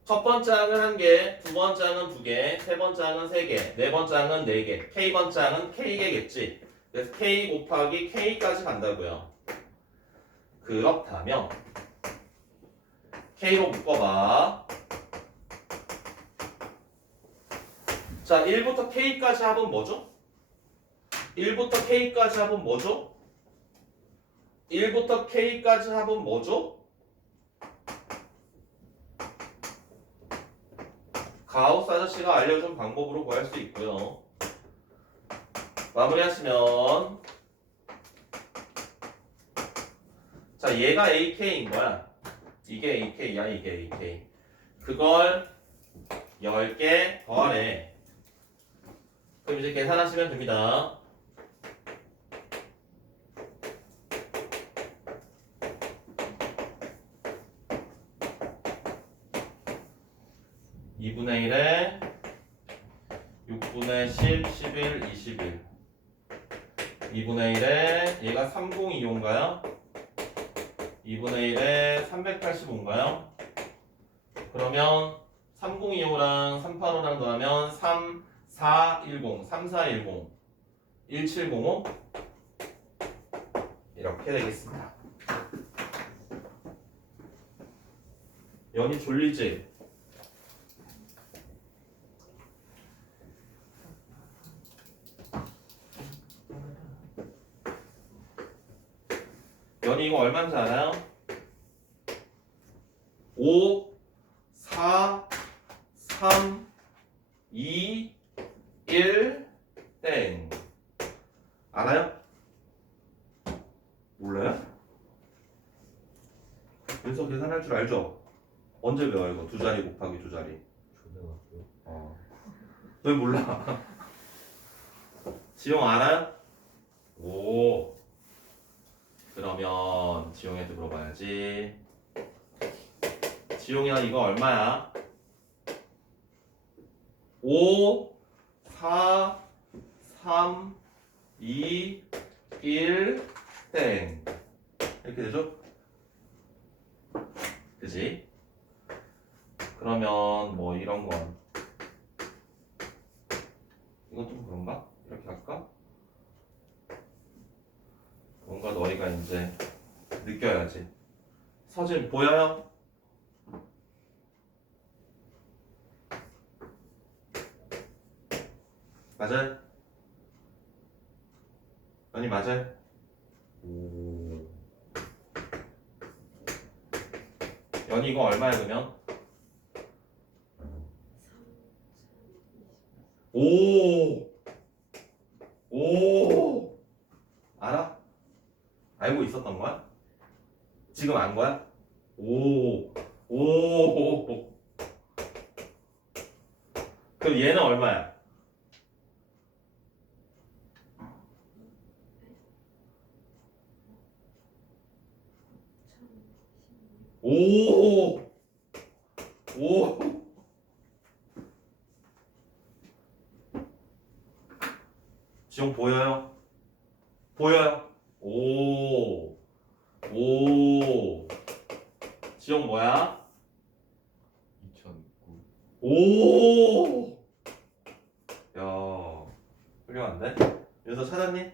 첫 번째 항은 1개, 두 번째 항은 2개, 세 번째 항은 3개, 네 번째 항은 4개, k번째 항은 k개겠지. 그래서 k 곱하기 k까지 간다고요. 그렇다면 k로 묶어봐. 자, 1부터 k까지 합은 뭐죠? 1부터 k까지 합은 뭐죠? 1부터 k까지 합은 뭐죠? 가우스 아저씨가 알려준 방법으로 구할 수 있고요. 마무리하시면 자, 얘가 AK인 거야. 이게 AK야, 이게 AK. 그걸 10개 더하래. 그럼 이제 계산하시면 됩니다. (2분의 1에 6분의 10, 11, 21 2분의 1에 얘가 3025인가요? 2분의 1에 385인가요? 그러면 3025랑 385랑 더하면 3410 3410 1705 이렇게 되겠습니다. 연이 졸리지? 연이 이거 얼마인지 알아요? 5 4 3 2 1 땡. 알아요? 몰라요? 여기서 계산할 줄 알죠? 언제 배워요 이거? 두 자리 곱하기 두 자리. 왜 몰라? 지용 알아요? 오. 그러면 지용이한테 물어봐야지. 지용이야 이거 얼마야? 5 4 3 2 1 땡. 이렇게 되죠? 그지? 그러면 뭐 이런 건 이건 좀 그런가? 이렇게 할까? 뭔가 너희가 이제 느껴야지. 서진 보여요? 맞아요? 아니 맞아요? 오. 연이 이거 얼마야 그러면? 오! 오! 알아? 알고 있었던 거야? 지금 안 거야? 오! 오! 그럼 얘는 얼마야? 오! 오! 지금 보여요? 보여요? 오! 오! 지용 뭐야? 2009. 오! 야, 훌륭한데? 윤서 찾았니?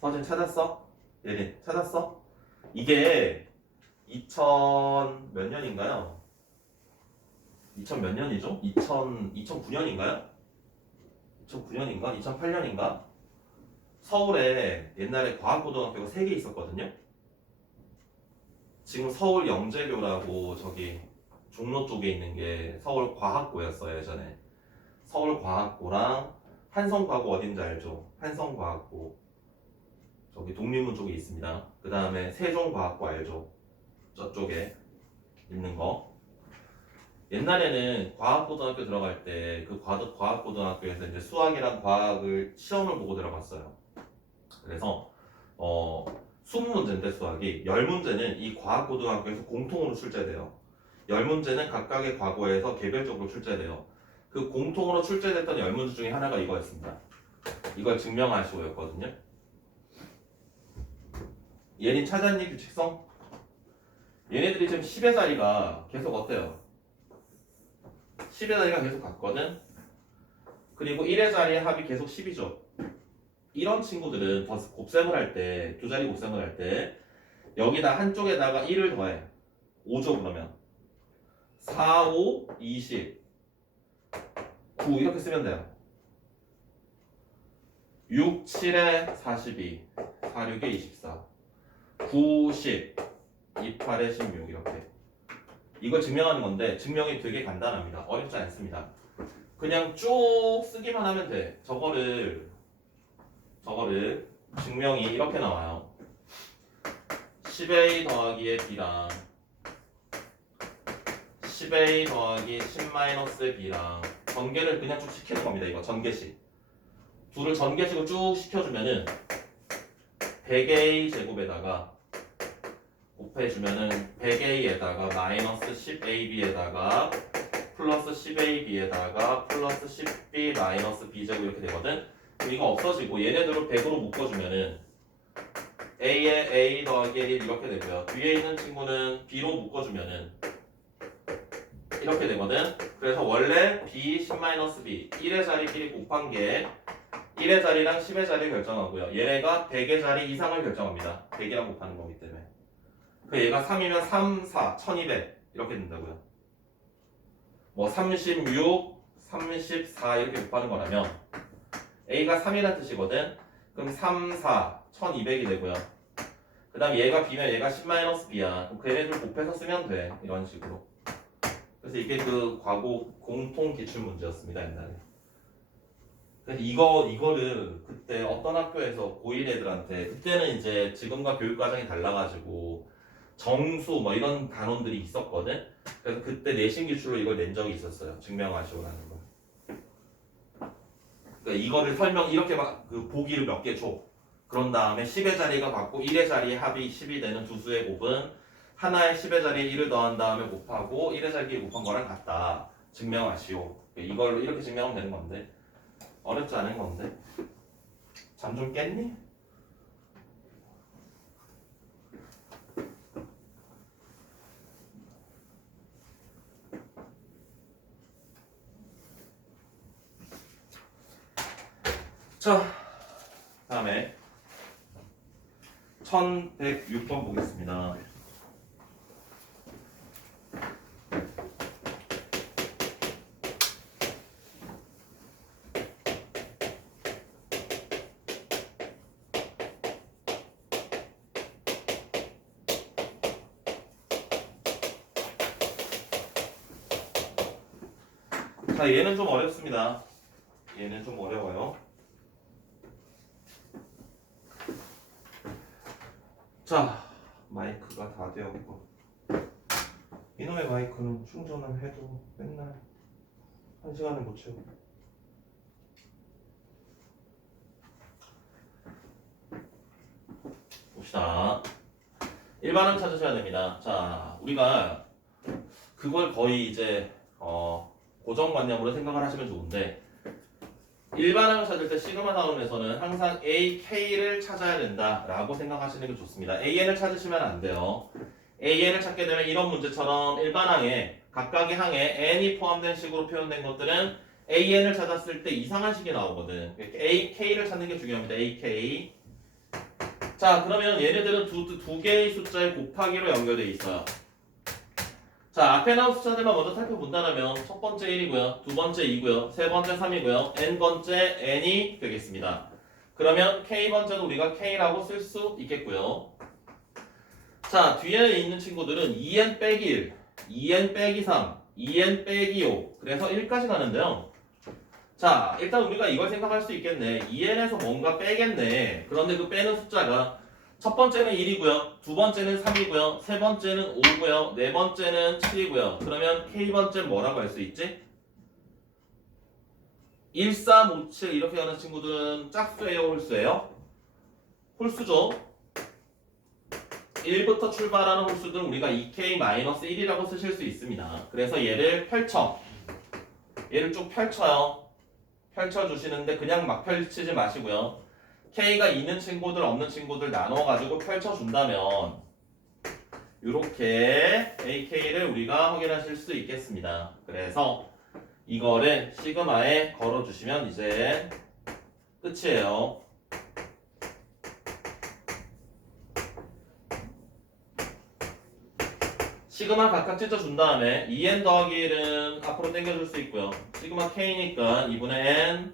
서진 찾았어? 예린 찾았어? 이게 2000 몇 년인가요? 2000 몇 년이죠? 2009년인가요? 2009년인가? 2008년인가? 서울에 옛날에 과학고등학교가 3개 있었거든요. 지금 서울 영재교라고 저기 종로 쪽에 있는 게 서울과학고였어요 예전에. 서울과학고랑 한성과학고 어딘지 알죠? 한성과학고 저기 독립문 쪽에 있습니다. 그 다음에 세종과학고 알죠? 저쪽에 있는 거. 옛날에는 과학고등학교 들어갈 때 그 과학고등학교에서 이제 수학이랑 과학을 시험을 보고 들어갔어요. 그래서 20문제인데 수학이 10문제는 이 과학고등학교에서 공통으로 출제돼요. 10문제는 각각의 과거에서 개별적으로 출제돼요. 그 공통으로 출제됐던 10문제 중에 하나가 이거였습니다. 이걸 증명하시오였거든요. 얘는 찾았니 규칙성? 얘네들이 지금 10의 자리가 계속 어때요? 10의 자리가 계속 같거든? 그리고 1의 자리의 합이 계속 10이죠. 이런 친구들은 곱셈을 할 때, 두 자리 곱셈을 할 때 여기다 한쪽에다가 1을 더해. 5죠 그러면. 4, 5, 20, 9 이렇게 쓰면 돼요. 6, 7에 42, 4, 6에 24, 9, 10, 2, 8에 16 이렇게. 이걸 증명하는 건데 증명이 되게 간단합니다. 어렵지 않습니다. 그냥 쭉 쓰기만 하면 돼. 저거를 증명이 이렇게 나와요. 10a 더하기의 b랑 10a 더하기 10-b랑 전개를 그냥 쭉 시키는 겁니다. 이거 전개식. 둘을 전개식으로 쭉 시켜주면은 100a 제곱에다가 곱해주면은 100a에다가 마이너스 10ab에다가 플러스 10ab에다가 플러스 10b 마이너스 b제곱 이렇게 되거든. 그럼 이거 없어지고 얘네들을 100으로 묶어주면은 a에 a 더하기 1 이렇게 되고요. 뒤에 있는 친구는 b로 묶어주면은 이렇게 되거든. 그래서 원래 b 10-b 1의 자리끼리 곱한 게 1의 자리랑 10의 자리 결정하고요. 얘네가 100의 자리 이상을 결정합니다. 100이랑 곱하는 거기 때문에. 그 얘가 3이면 3, 4, 1200 이렇게 된다고요. 뭐 36, 34 이렇게 곱하는 거라면 A가 3이라는 뜻이거든. 그럼 3, 4, 1200이 되고요. 그 다음 얘가 B면 얘가 10-B야. 그럼 그 얘네들 곱해서 쓰면 돼. 이런 식으로. 그래서 이게 그 과거 공통 기출 문제였습니다. 옛날에. 그래서 이거를 그때 어떤 학교에서 고1 애들한테 그때는 이제 지금과 교육 과정이 달라가지고 정수 뭐 이런 단원들이 있었거든. 그래서 그때 내신 기출로 이걸 낸 적이 있었어요. 증명하시오라는 거. 그러니까 이거를 이렇게 막 그 보기를 몇 개 줘. 그런 다음에 10의 자리가 받고 1의 자리에 합이 10이 되는 두 수의 곱은 하나의 10의 자리에 1을 더한 다음에 곱하고 1의 자리에 곱한 거랑 같다. 증명하시오. 이걸로 이렇게 증명하면 되는 건데 어렵지 않은 건데. 잠 좀 깼니? 자, 다음에 1106번 보겠습니다. 자, 얘는 좀 어렵습니다. 얘는 좀 어려워요. 자, 마이크가 다 되었고 이놈의 마이크는 충전을 해도 맨날 1시간을 못 채우고. 봅시다. 일반항 찾으셔야 됩니다. 자, 우리가 그걸 거의 이제 고정관념으로 생각을 하시면 좋은데 일반항을 찾을 때 시그마 나온에서는 항상 A, K를 찾아야 된다라고 생각하시는 게 좋습니다. AN을 찾으시면 안 돼요. AN을 찾게 되면 이런 문제처럼 일반항에 각각의 항에 N이 포함된 식으로 표현된 것들은 AN을 찾았을 때 이상한 식이 나오거든. A, K를 찾는 게 중요합니다. A, K. 자, 그러면 얘네들은 두 개의 숫자의 곱하기로 연결되어 있어요. 자, 앞에 나온 숫자들만 먼저 살펴본다면 첫 번째 1이고요. 두 번째 2고요. 세 번째 3이고요. n번째 n이 되겠습니다. 그러면 k번째도 우리가 k라고 쓸 수 있겠고요. 자, 뒤에 있는 친구들은 2n 빼기 1, 2n 빼기 3, 2n 빼기 5 그래서 1까지 가는데요. 자, 일단 우리가 이걸 생각할 수 있겠네. 2n에서 뭔가 빼겠네. 그런데 그 빼는 숫자가 첫 번째는 1이고요. 두 번째는 3이고요. 세 번째는 5고요. 네 번째는 7이고요. 그러면 K번째는 뭐라고 할 수 있지? 1, 3, 5, 7 이렇게 가는 친구들은 짝수예요? 홀수예요? 홀수죠. 1부터 출발하는 홀수들은 우리가 2K-1이라고 쓰실 수 있습니다. 그래서 얘를 얘를 쭉 펼쳐요. 펼쳐주시는데 그냥 막 펼치지 마시고요. K가 있는 친구들 없는 친구들 나눠가지고 펼쳐준다면 이렇게 AK를 우리가 확인하실 수 있겠습니다. 그래서 이거를 시그마에 걸어주시면 이제 끝이에요. 시그마 각각 찢어준 다음에 2n 더하기 1은 앞으로 당겨줄 수 있고요. 시그마 K니까 2분의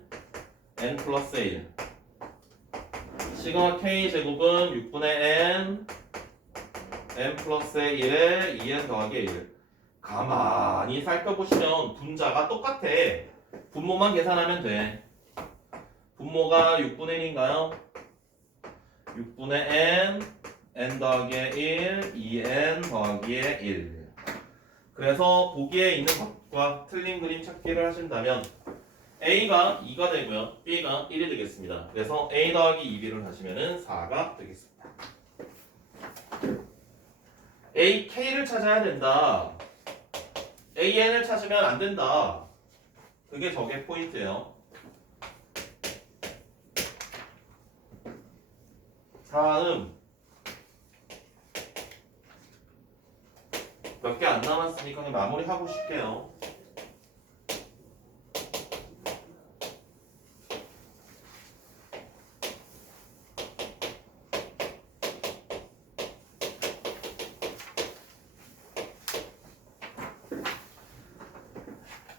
n 플러스 1 시그마 K 제곱은 6분의 n 플러스 1에 2n 더하기 1 가만히 살펴보시면 분자가 똑같아. 분모만 계산하면 돼. 분모가 6분의 1인가요? 6분의 n 더하기 1, 2n 더하기 1 그래서 보기에 있는 것과 틀린 그림 찾기를 하신다면 A가 2가 되고요. B가 1이 되겠습니다. 그래서 A 더하기 2B를 하시면 4가 되겠습니다. A, K를 찾아야 된다. AN을 찾으면 안 된다. 그게 저게 포인트예요. 다음 몇 개 안 남았으니까 그냥 마무리하고 싶게요.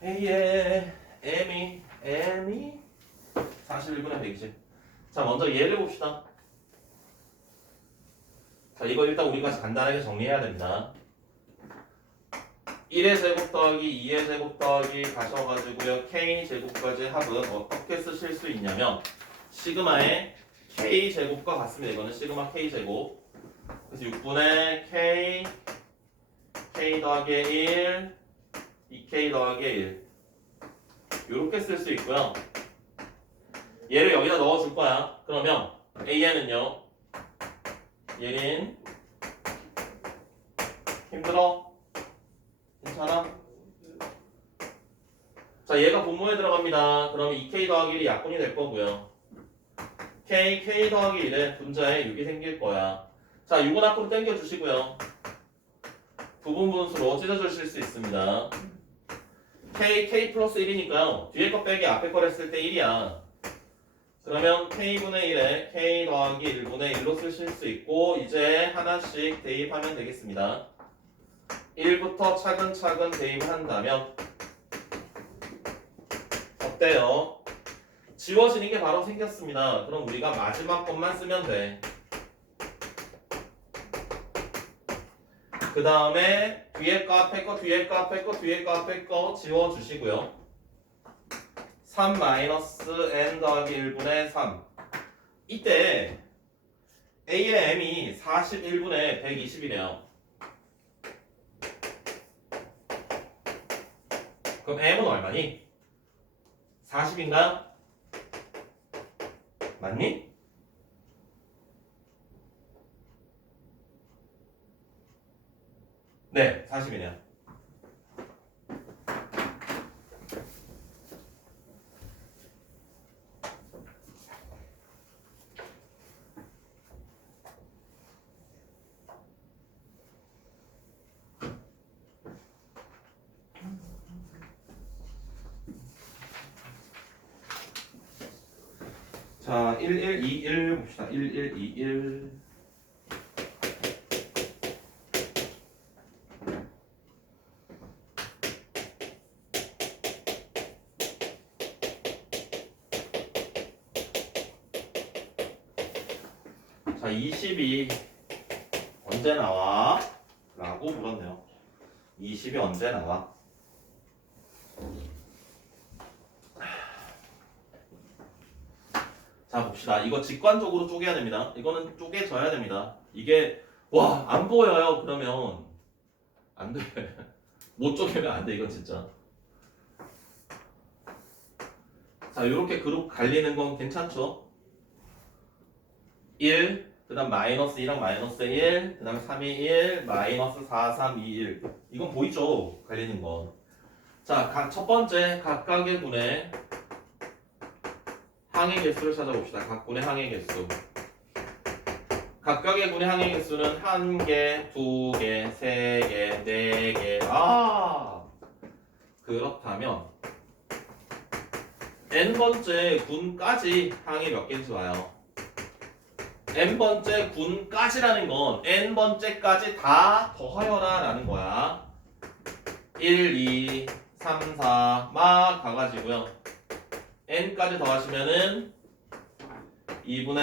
A의 M이 41분의 120. 자, 먼저 얘를 봅시다. 자, 이거 일단 우리가 간단하게 정리해야 됩니다. 1의 제곱 더하기 2의 제곱 더하기 가셔가지고요. K제곱까지 합은 어떻게 쓰실 수 있냐면 시그마의 K제곱과 같습니다. 이거는 시그마 K제곱. 그래서 6분의 K 더하기 1 2K 더하기 1 이렇게 쓸 수 있고요. 얘를 여기다 넣어줄 거야. 그러면 AN은요. 얘는 힘들어? 괜찮아? 자, 얘가 분모에 들어갑니다. 그러면 2K 더하기 1이 약분이 될 거고요. K 더하기 1에 분자에 6이 생길 거야. 자, 6은 앞으로 당겨주시고요. 부분분수로 찢어주실 수 있습니다. K 플러스 1이니까요. 뒤에 거 빼기 앞에 거 했을 때 1이야. 그러면 K분의 1에 K 더하기 1분의 1로 쓰실 수 있고 이제 하나씩 대입하면 되겠습니다. 1부터 차근차근 대입을 한다면 어때요? 지워지는 게 바로 생겼습니다. 그럼 우리가 마지막 것만 쓰면 돼. 그 다음에 뒤에 거 앞에 거 뒤에 거 앞에 거 뒤에 거 앞에 거 지워주시고요. 3-n 더하기 1분의 3 이때 A의 M이 41분의 120이래요. 그럼 M은 얼마니? 40인가? 맞니? 네, 40이네요. 자, 1121 봅시다. 1121 자, 20이 언제 나와? 라고 물었네요. 20이 언제 나와? 자, 봅시다. 이거 직관적으로 쪼개야 됩니다. 이거는 쪼개져야 됩니다. 이게 와, 안 보여요. 그러면 안 돼. 못 쪼개면 안 돼. 이건 진짜. 자, 이렇게 그룹 갈리는 건 괜찮죠? 1, 그 다음 마이너스 2랑 마이너스 1, 그 다음에 3이 1, 마이너스 4, 3, 2, 1. 이건 보이죠? 갈리는 건. 자, 첫 번째 각각의 분의 항의 개수를 찾아봅시다. 각 분의 항의 개수. 각각의 분의 항의 개수는 1개, 2개, 3개, 4개. 그렇다면 n번째 군까지 항이 몇 개인지 봐요. n번째 군까지라는 건 n번째까지 다 더하여라 라는 거야. 1, 2, 3, 4 막 가가지고요. n까지 더하시면은 2분의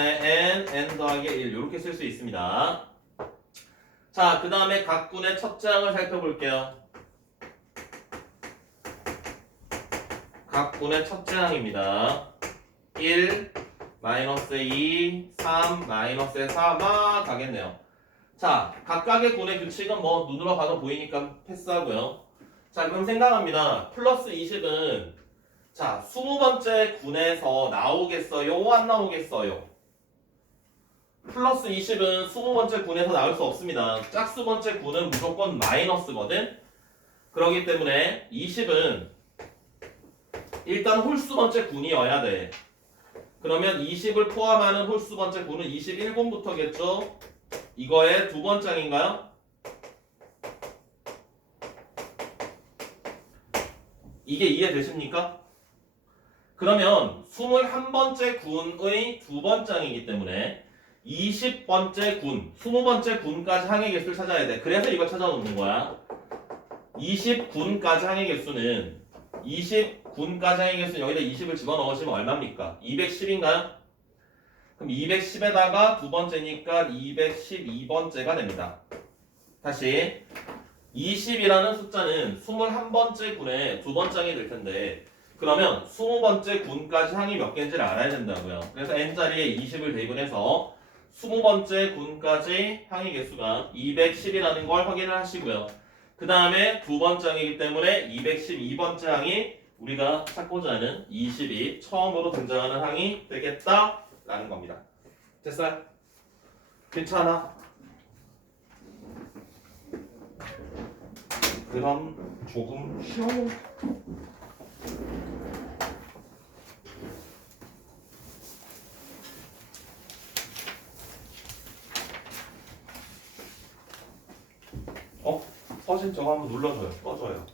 n 더하기 1 이렇게 쓸 수 있습니다. 자, 그 다음에 각 군의 첫째 항을 살펴볼게요. 각 군의 첫째 항입니다. 1, 마이너스 2, 3, 마이너스 4 막 가겠네요. 자, 각각의 군의 규칙은 뭐 눈으로 봐도 보이니까 패스하고요. 자, 그럼 생각합니다. 플러스 20은 자, 20번째 군에서 나오겠어요? 안 나오겠어요? 플러스 20은 20번째 군에서 나올 수 없습니다. 짝수번째 군은 무조건 마이너스거든? 그렇기 때문에 20은 일단 홀수 번째 군이어야 돼. 그러면 20을 포함하는 홀수 번째 군은 21군부터겠죠? 이거의 두 번장인가요? 이게 이해되십니까? 그러면 21번째 군의 두 번장이기 때문에 20번째 군, 20번째 군까지 항의 개수를 찾아야 돼. 그래서 이걸 찾아놓는 거야. 20군까지 항의 개수는 20군까지 항의 개수는 여기다 20을 집어넣으시면 얼마입니까? 210인가요? 그럼 210에다가 두 번째니까 212번째가 됩니다. 다시 20이라는 숫자는 21번째 군의 두 번장이 될 텐데 그러면 20번째 군까지 항이 몇 개인지를 알아야 된다고요. 그래서 n자리에 20을 대입을 해서 20번째 군까지 항의 개수가 210이라는 걸 확인을 하시고요. 그 다음에 두 번장이기 때문에 212번째 항이 우리가 찾고자 하는 20이 처음으로 등장하는 항이 되겠다라는 겁니다. 됐어요? 괜찮아? 그럼 조금 쉬어. 서신 저거 한번 눌러줘요. 꺼줘요.